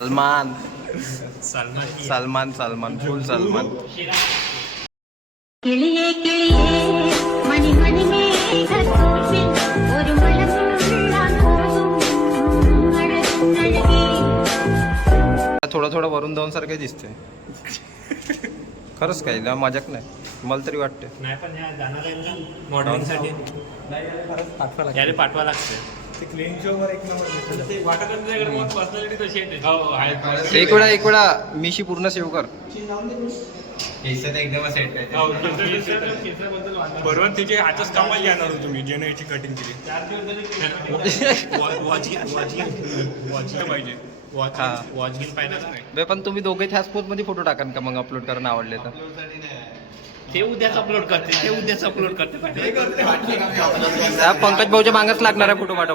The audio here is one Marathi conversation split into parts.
सलमान सलमान सलमान फुल सलमान. थोडं थोडं वरून जाऊन सारखे दिसते. खरंच काही ना मजाक नाही, मला तरी वाटते. नाही पण या जाणार आहे ना मॉडेलिंग साठी पाठवा लागते. एक वेळा मिशी पूर्ण सेव कर. बरोबर तिचे हातच कामाला येणार होतो तुम्ही ज्याने याची कटिंग केली. वॉच पाहिजे. वॉच घेऊन पाहिजेच नाही. पण तुम्ही दोघे त्याच पोज मध्ये फोटो टाकाल का मग अपलोड करणं आवडले तर? ते उद्याच अपलोड करते. पंकज भाऊच्या मागच लागणार आहे. फोटो पाठव.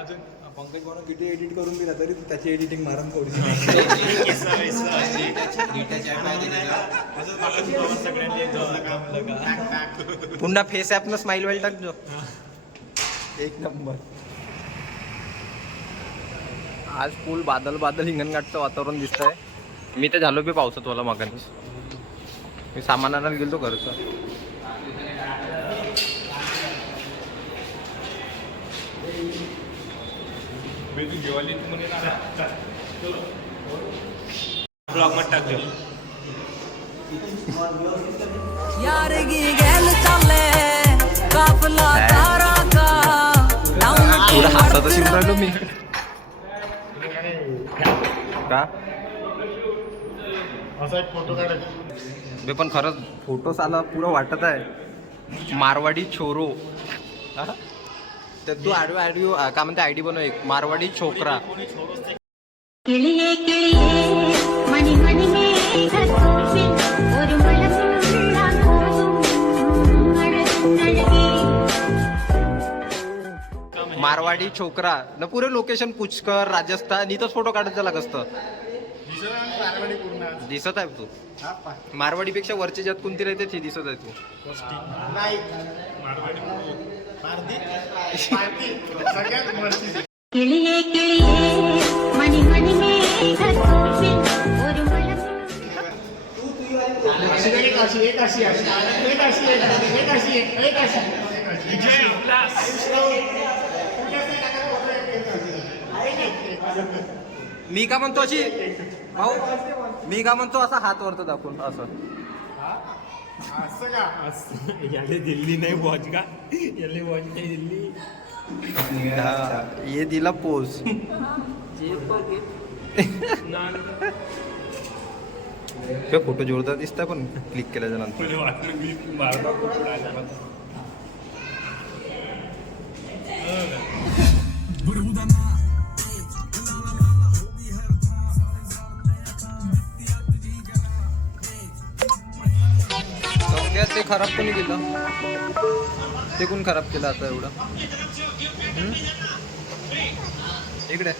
अजून पंकज भाऊ किती एडिट करून दिला तरी त्याची एडिटिंग मारून थोडी. पुन्हा फेस ॲप न स्माइल वेल टाक जो. एक नंबर. आज फुल बादल हिंगणघाटचं वातावरण दिसतंय. मी तर झालो बी पावसात वाला मागाने. मी सामान आणायला गेलो घरचं. ब्लॉग मध्ये टाकतो. थोडं हसत असेल राहिलो मी का. असा एक फोटो काढायचा. मी पण खरंच फोटोस आला पुरं वाटत आहे. मारवाडी छोरो. तर तू आडिओ काय म्हणते आयडी बनव एक मारवाडी छोकरा. मारवाडी छोकरा न पुरे लोकेशन पुष्कर राजस्थान इथंच फोटो काढत झाला कसं दिसत आहे तू. मारवाडीपेक्षा वरची जात कोणती राहते ती दिसत आहे तू. मी का म्हणतो अशी भाऊ, मी का म्हणतो असा हात वरतो दाखवून असं. याले दिल्ली नाही वॉच का. याले वॉच नाही दिल्ली. ये दिला पोज. फोटो जोरदार दिसता पण क्लिक केल्याच्या नंतर. ते खराब कोणी केलं. ते कोण खराब केलं आता एवढं. इकडे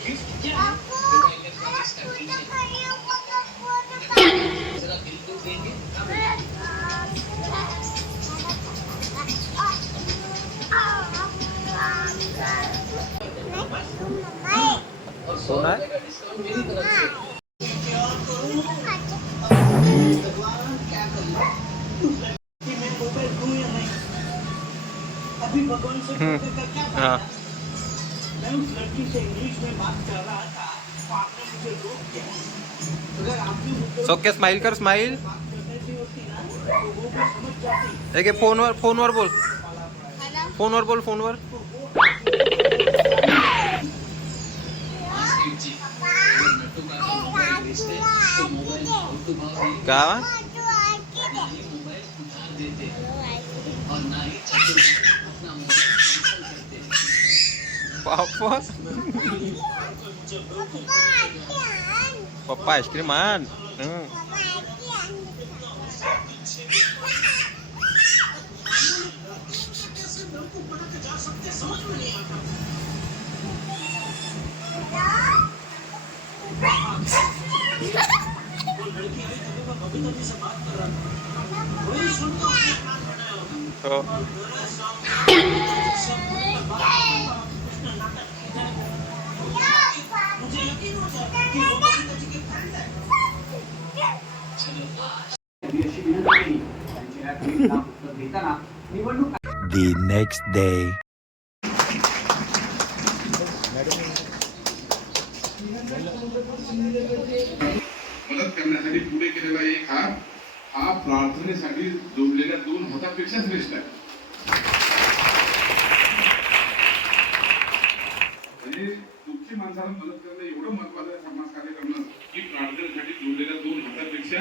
कोण आहे. हाँ सोके स्माइल कर स्माइल. एक फोनवर बोल. का पापा पप्पा आईस्क्रीम आण. हो. The next day. मदत करण्यासाठी पुढे केलेला एक हात हा प्रार्थनेसाठी जोडलेल्या 2 हातापेक्षा श्रेष्ठ आहे. म्हणजे दुःखी माणसाला मदत करणं एवढं महत्वाचं आहे समाजकार्य करणं की प्रार्थनेसाठी जोडलेल्या 2 हातापेक्षा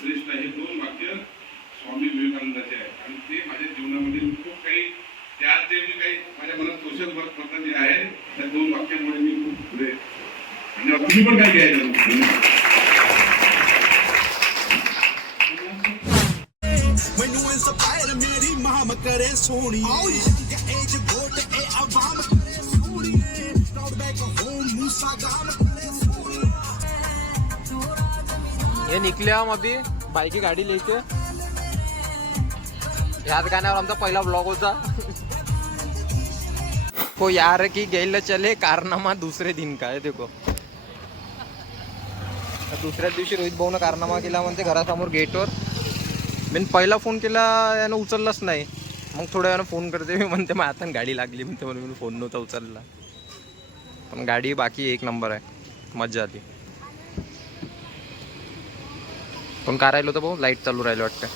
श्रेष्ठ आहे. हे 2 वाक्य स्वामी विवेकानंदाचे आहे आणि ते माझ्या जीवनामध्ये खूप काही त्यात जे मी काही माझ्या मनात सोशल वर्क करता जे आहे त्या 2 वाक्यामुळे मी खूप पुढे आणि तुम्ही पण काय घ्यायचं. ਮੈਨੂੰ ਇੰਸਪਾਇਰ ਮੇਰੀ ਮਾਮ ਕਰੇ ਸੋਹਣੀਏ ਏਜ ਗੋਟ ਏ ਆਵਾਮ ਕਰੇ ਸੋਹਣੀਏ ਪ੍ਰਾਊਡ ਬੈਕ ਹੋਮ ਮੂਸਾ ਗਾਮ ਕਰੇ ਸੋਹਣੀਏ हे निघले हम अभी बाईकी गाडी लेके. ह्याच गाण्यावर आमचा पहिला ब्लॉग होता. को यार की गेल चले कारनामा दुसरे दिन का आहे देखो. दुसऱ्या दिवशी रोहित भाऊनं कारनामा केला म्हणते घरासमोर गेटवर. मी पहिला फोन केला यानं उचललाच नाही. मग थोड्या वेळानं फोन करते मी म्हणते मग आता गाडी लागली म्हणते म्हणून मी फोन नव्हता उचलला. पण गाडी बाकी एक नंबर आहे, मजा आली. पण काय राहिलं होतं भाऊ, लाईट चालू राहिलं वाटतं.